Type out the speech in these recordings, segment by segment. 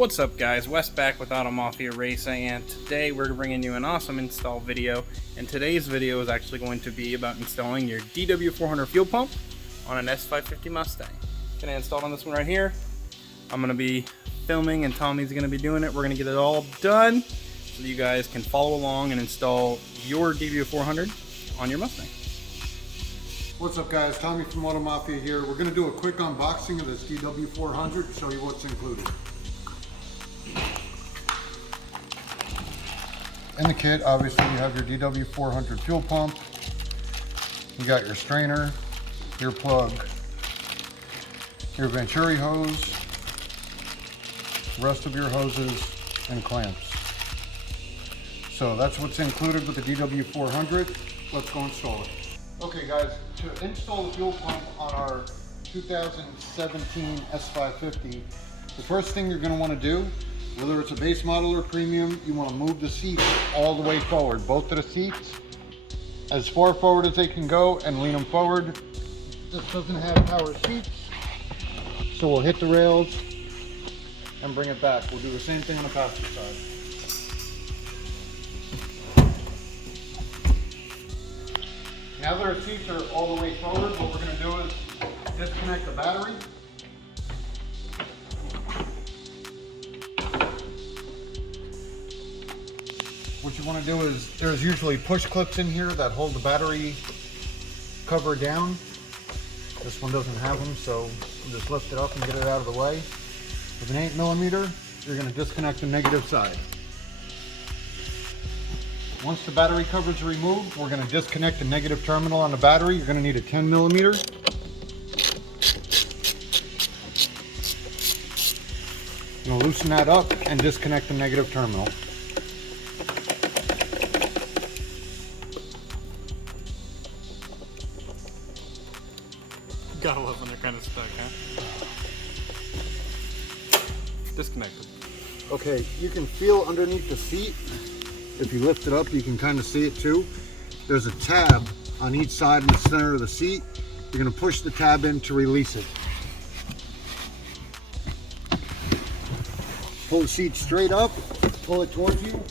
What's up guys, Wes back with Auto Mafia Racing, and today we're bringing you an awesome install video. And today's video is actually going to be about installing your DW400 fuel pump on an S550 Mustang. Gonna install on this one right here. I'm gonna be filming and Tommy's gonna be doing it. We're gonna get it all done so you guys can follow along and install your DW400 on your Mustang. What's up guys, Tommy from Auto Mafia here. We're gonna do a quick unboxing of this DW400 to show you what's included. In the kit, obviously you have your DW400 fuel pump, you got your strainer, your plug, your Venturi hose, rest of your hoses, and clamps. So that's what's included with the DW400. Let's go install it. Okay guys, to install the fuel pump on our 2017 S550, the first thing you're going to want to do, whether it's a base model or premium, you want to move the seats all the way forward. Both of the seats as far forward as they can go and lean them forward. This doesn't have power seats, so we'll hit the rails and bring it back. We'll do the same thing on the passenger side. Now that our seats are all the way forward, what we're going to do is disconnect the battery. What you want to do is, there's usually push clips in here that hold the battery cover down. This one doesn't have them, so you just lift it up and get it out of the way. With an 8mm, you're going to disconnect the negative side. Once the battery cover is removed, we're going to disconnect the negative terminal on the battery. You're going to need a 10mm. You'll loosen that up and disconnect the negative terminal. Gotta love when they're kind of stuck, huh? Disconnected. Okay, you can feel underneath the seat. If you lift it up, you can kind of see it too. There's a tab on each side in the center of the seat. You're going to push the tab in to release it. Pull the seat straight up, pull it towards you,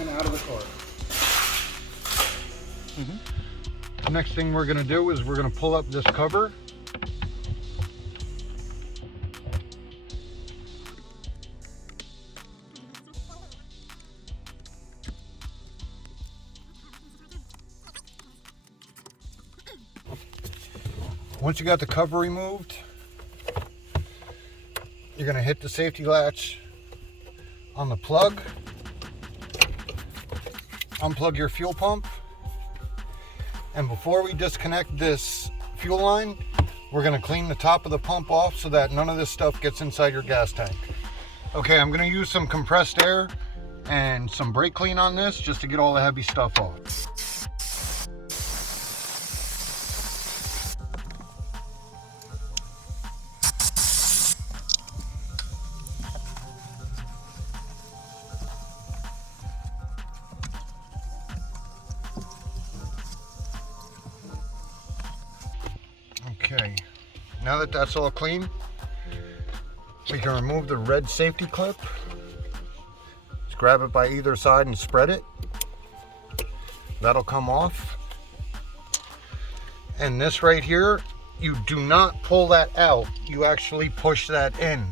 and out of the car. The next thing we're going to do is we're going to pull up this cover. Once you got the cover removed, you're going to hit the safety latch on the plug, unplug your fuel pump, and before we disconnect this fuel line, we're going to clean the top of the pump off so that none of this stuff gets inside your gas tank. Okay, I'm going to use some compressed air and some brake clean on this just to get all the heavy stuff off. Okay, now that that's all clean, we can remove the red safety clip. Just grab it by either side and spread it. That'll come off. And this right here, you do not pull that out. You actually push that in.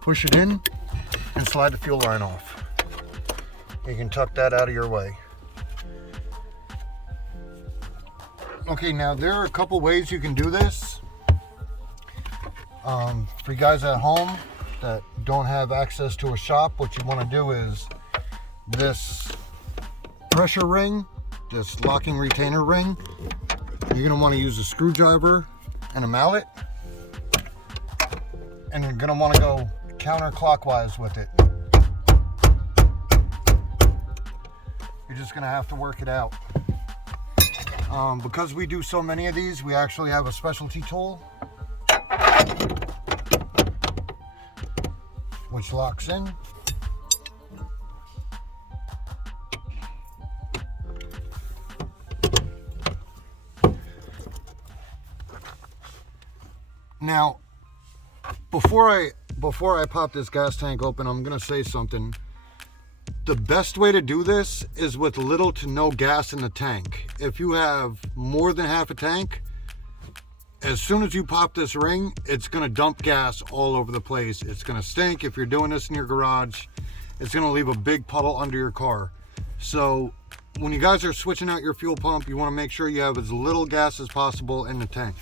Push it in and slide the fuel line off. You can tuck that out of your way. Okay, now there are a couple ways you can do this. For you guys at home that don't have access to a shop, what you want to do is this pressure ring, this locking retainer ring, you're going to want to use a screwdriver and a mallet, and you're going to want to go counterclockwise with it. You're just going to have to work it out. Because we do so many of these, we actually have a specialty tool which locks in. Now, before I pop this gas tank open, I'm gonna say something. The best way to do this is with little to no gas in the tank. If you have more than half a tank, as soon as you pop this ring, it's gonna dump gas all over the place. It's gonna stink. If you're doing this in your garage, it's gonna leave a big puddle under your car. So when you guys are switching out your fuel pump, you wanna make sure you have as little gas as possible in the tank.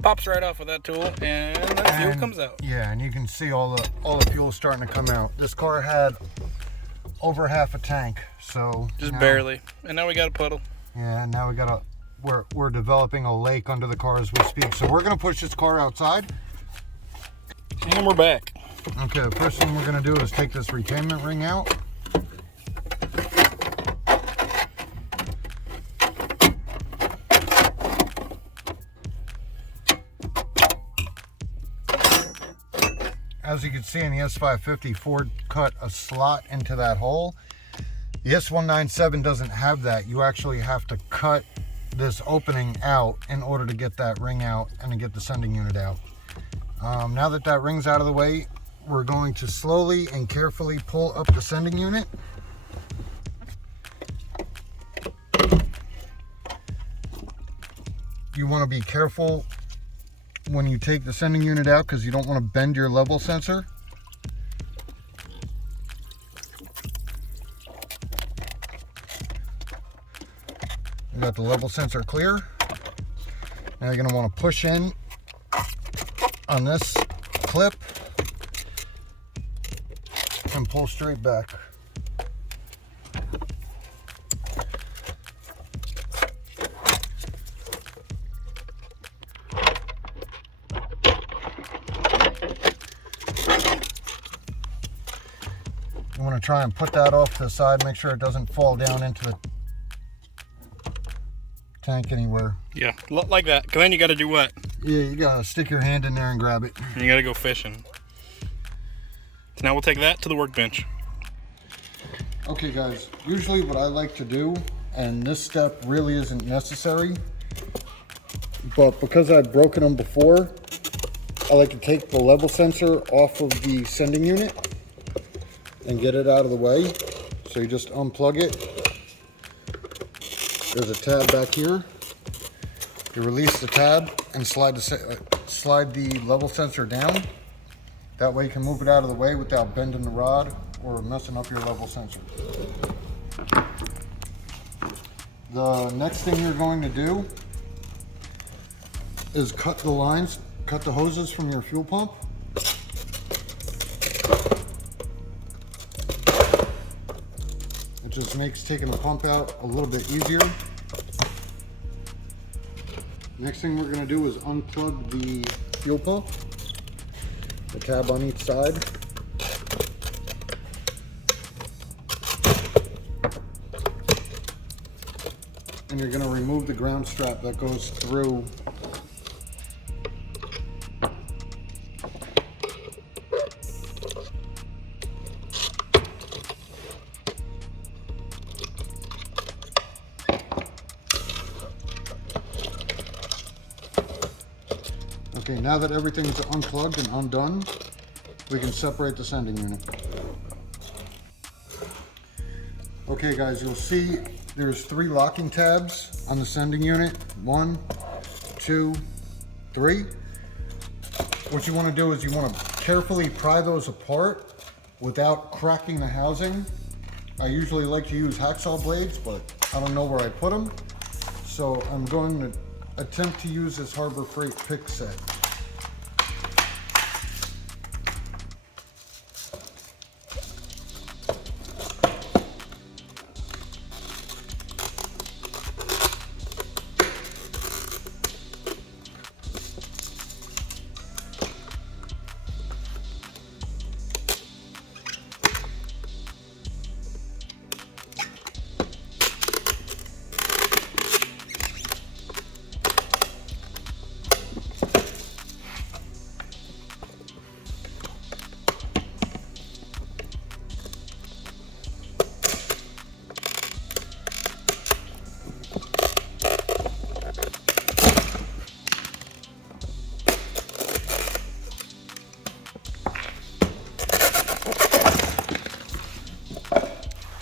Pops right off with that tool, and the fuel comes out. Yeah, and you can see all the fuel starting to come out. This car had over half a tank, so just barely. And now we got a puddle. Yeah, and now we got we're developing a lake under the car as we speak. So we're gonna push this car outside. And we're back. Okay, the first thing we're gonna do is take this retainment ring out. As you can see in the S550, Ford cut a slot into that hole. The S197 doesn't have that. You actually have to cut this opening out in order to get that ring out and to get the sending unit out. Now that that ring's out of the way, we're going to slowly and carefully pull up the sending unit. You want to be careful when you take the sending unit out because you don't want to bend your level sensor. You got the level sensor clear. Now you're going to want to push in on this clip and pull straight back. You want to try and put that off to the side, make sure it doesn't fall down into the tank anywhere. Yeah, like that. Because then you got to do what? Yeah, you got to stick your hand in there and grab it. And you got to go fishing. So now we'll take that to the workbench. Okay guys, usually what I like to do, and this step really isn't necessary, but because I've broken them before, I like to take the level sensor off of the sending unit and get it out of the way. So you just unplug it. There's a tab back here. You release the tab and slide the level sensor down. That way you can move it out of the way without bending the rod or messing up your level sensor. The next thing you're going to do is cut the lines, cut the hoses from your fuel pump. It just makes taking the pump out a little bit easier. Next thing we're going to do is unplug the fuel pump, the tab on each side. And you're going to remove the ground strap that goes through Okay, now that everything's unplugged and undone, we can separate the sending unit. Okay guys, you'll see there's 3 locking tabs on the sending unit. 1, 2, 3. What you want to do is you want to carefully pry those apart without cracking the housing. I usually like to use hacksaw blades, but I don't know where I put them. So I'm going to attempt to use this Harbor Freight pick set.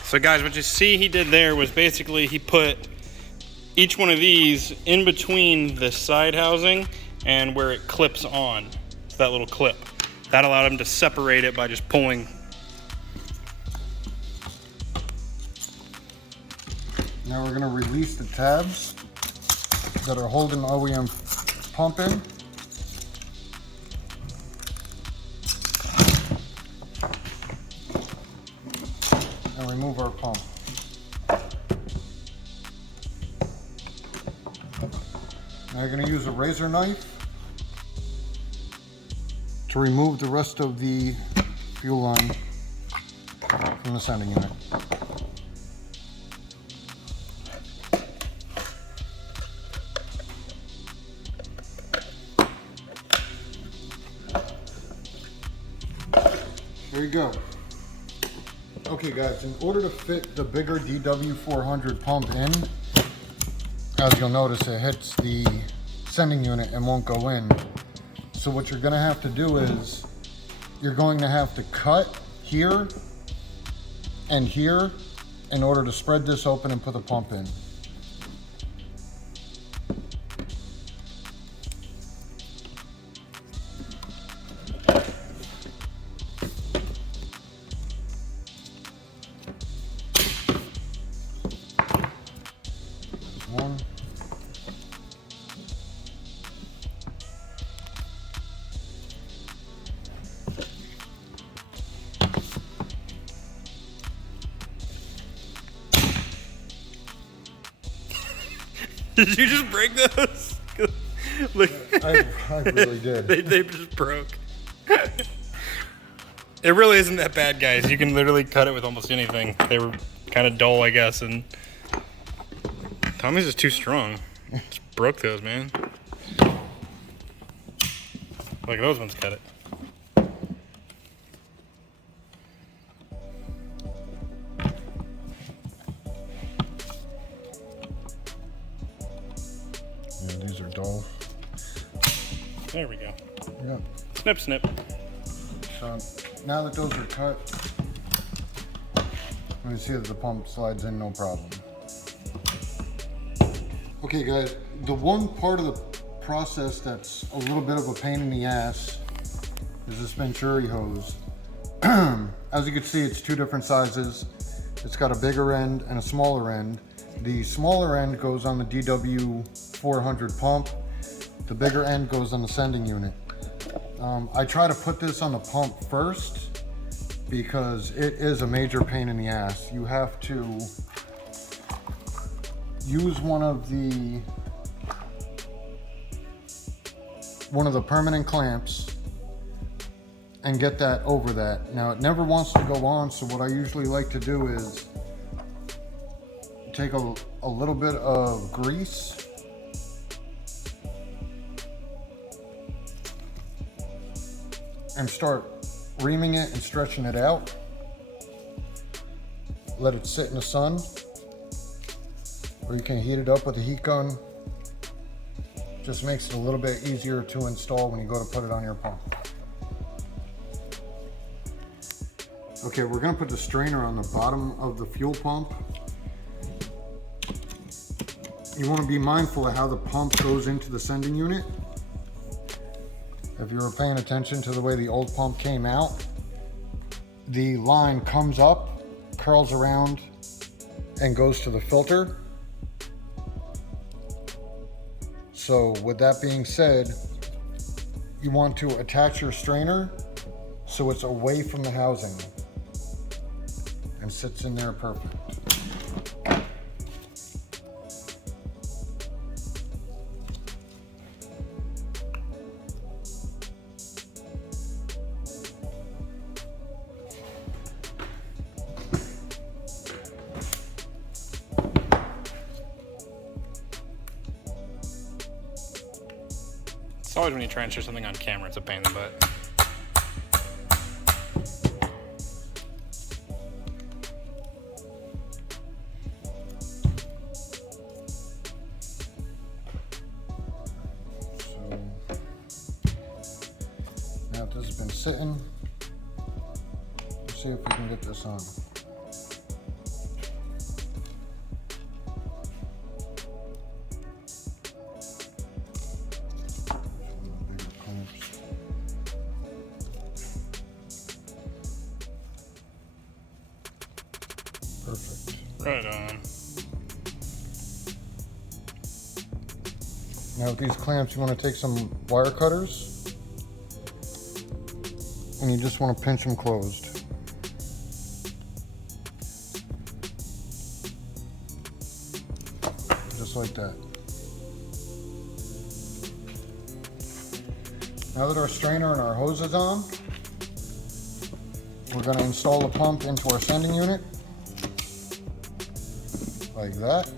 So guys, what you see he did there was basically he put each one of these in between the side housing and where it clips on, that little clip. That allowed him to separate it by just pulling. Now we're gonna release the tabs that are holding the OEM pump in. And remove our pump. Now you're gonna use a razor knife to remove the rest of the fuel line from the sending unit. There you go. Okay guys, in order to fit the bigger DW400 pump in, as you'll notice, it hits the sending unit and won't go in. So what you're gonna have to do is, you're going to have to cut here and here in order to spread this open and put the pump in. One. Did you just break those? Look, I really did. They just broke. It really isn't that bad, guys. You can literally cut it with almost anything. They were kind of dull, I guess, and Tommy's just too strong. Just broke those, man. Like those ones cut it. Yeah, these are dull. There we go. Yep. Snip, snip. So now that those are cut, you can see that the pump slides in no problem. Okay guys, the one part of the process that's a little bit of a pain in the ass is this Venturi hose. As you can see, it's two different sizes. It's got a bigger end and a smaller end. The smaller end goes on the DW400 pump. The bigger end goes on the sending unit. I try to put this on the pump first because it is a major pain in the ass. You have to use one of the permanent clamps and get that over that. Now it never wants to go on, so what I usually like to do is take a little bit of grease and start reaming it and stretching it out. Let it sit in the sun, or you can heat it up with a heat gun. Just makes it a little bit easier to install when you go to put it on your pump. Okay, we're gonna put the strainer on the bottom of the fuel pump. You wanna be mindful of how the pump goes into the sending unit. If you were paying attention to the way the old pump came out, the line comes up, curls around, and goes to the filter. So with that being said, you want to attach your strainer so it's away from the housing and sits in there perfect. It's always when you try and show something on camera, it's a pain in the butt. So now this has been sitting. Let's see if we can get this on. Perfect. Right on. Now with these clamps, you want to take some wire cutters and you just want to pinch them closed. Just like that. Now that our strainer and our hose is on, we're going to install the pump into our sending unit, like that.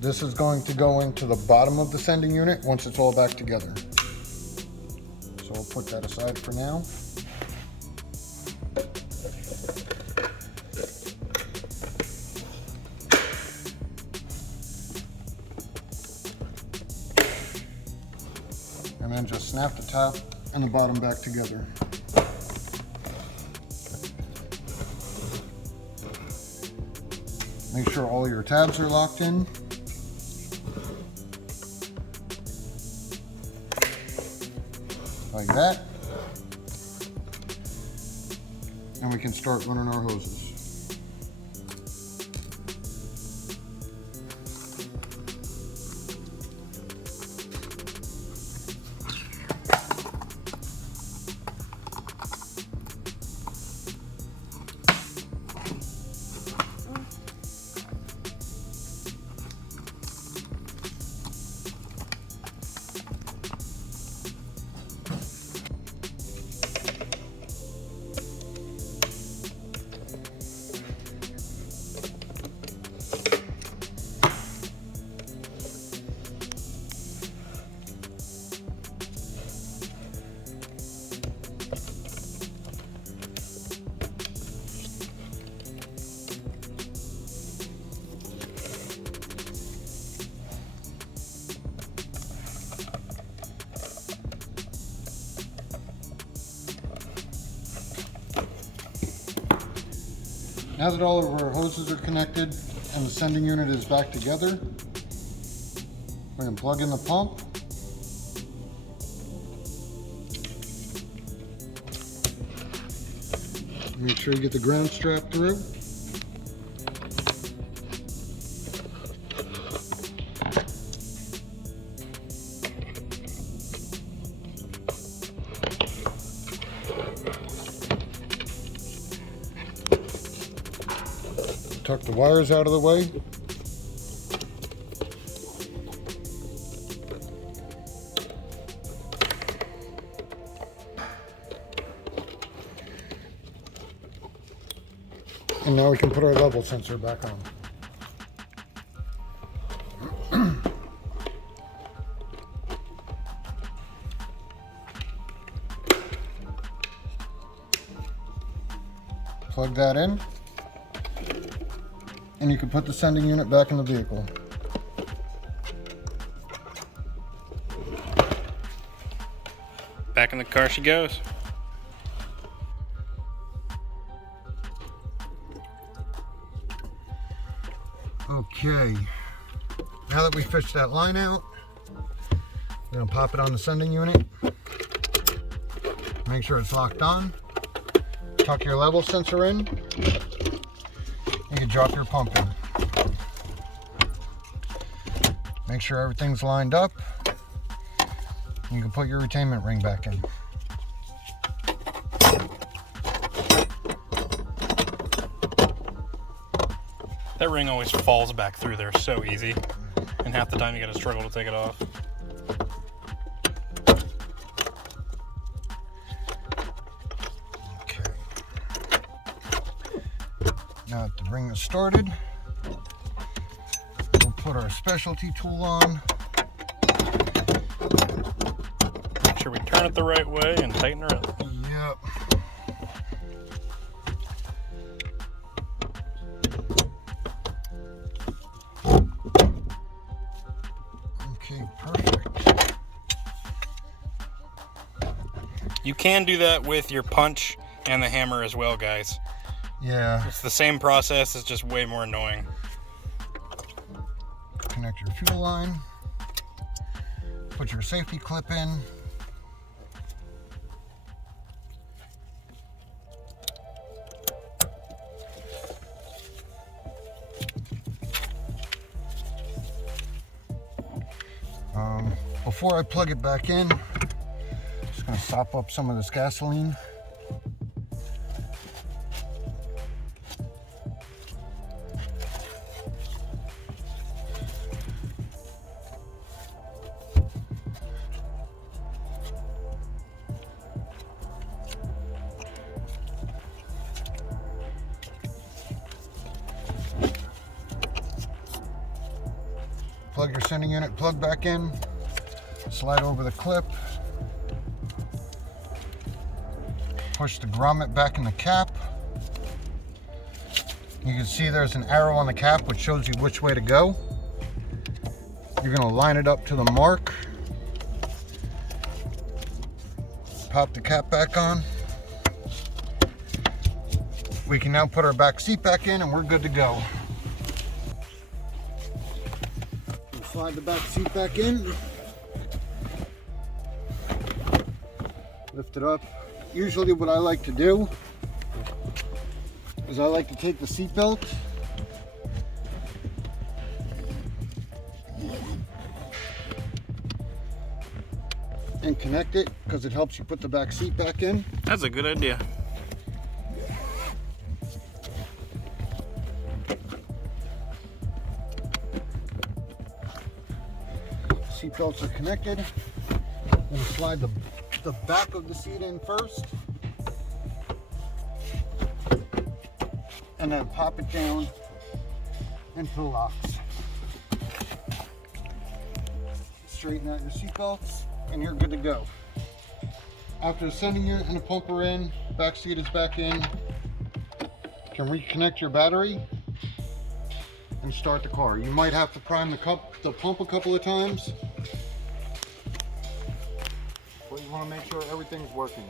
This is going to go into the bottom of the sending unit once it's all back together. So we'll put that aside for now. And then just snap the top and the bottom back together. Make sure all your tabs are locked in. Like that. And we can start running our hoses. Now that all of our hoses are connected and the sending unit is back together, we're going to plug in the pump. Make sure you get the ground strap through. Tuck the wires out of the way. And now we can put our level sensor back on. Plug that in. And you can put the sending unit back in the vehicle. Back in the car she goes. Okay, now that we fished that line out, we're going to pop it on the sending unit. Make sure it's locked on. Tuck your level sensor in. You can drop your pump in. Make sure everything's lined up. You can put your retainment ring back in. That ring always falls back through there so easy, and half the time you gotta struggle to take it off. Okay. Now that the ring is started, we'll put our specialty tool on. Make sure we turn it the right way and tighten her up. Yep. Okay, perfect. You can do that with your punch and the hammer as well, guys. Yeah. It's the same process, it's just way more annoying. Connect your fuel line. Put your safety clip in. Before I plug it back in, just gonna sop up some of this gasoline. Plug your sending unit plug back in, slide over the clip, push the grommet back in the cap. You can see there's an arrow on the cap which shows you which way to go. You're going to line it up to the mark. Pop the cap back on. We can now put our back seat back in and we're good to go. Slide the back seat back in. Lift it up. Usually what I like to do is I like to take the seat belt and connect it because it helps you put the back seat back in. That's a good idea. Seat belts are connected. I'm going to slide the back of the seat in first. And then pop it down into the locks. Straighten out your seat belts and you're good to go. After the sending unit and the pump are in, back seat is back in. You can reconnect your battery and start the car. You might have to prime the pump a couple of times, but you want to make sure everything's working.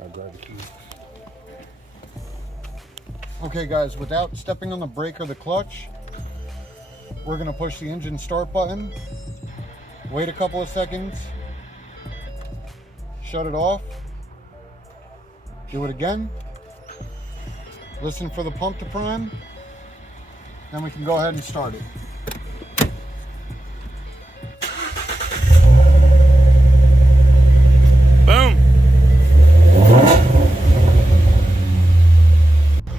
I'll grab the key. Okay guys, without stepping on the brake or the clutch, we're going to push the engine start button, wait a couple of seconds, shut it off, do it again, listen for the pump to prime, then we can go ahead and start it. Boom.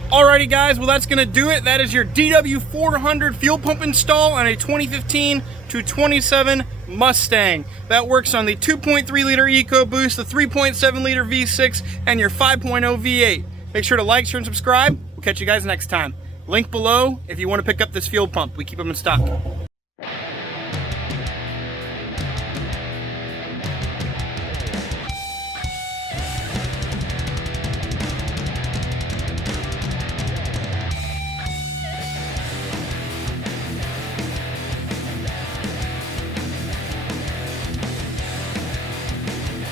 Alrighty guys, well that's gonna do it. That is your DW400 fuel pump install on a 2015 to 27 Mustang. That works on the 2.3 liter EcoBoost, the 3.7 liter V6, and your 5.0 V8. Make sure to like, share, and subscribe. We'll catch you guys next time. Link below if you want to pick up this fuel pump. We keep them in stock.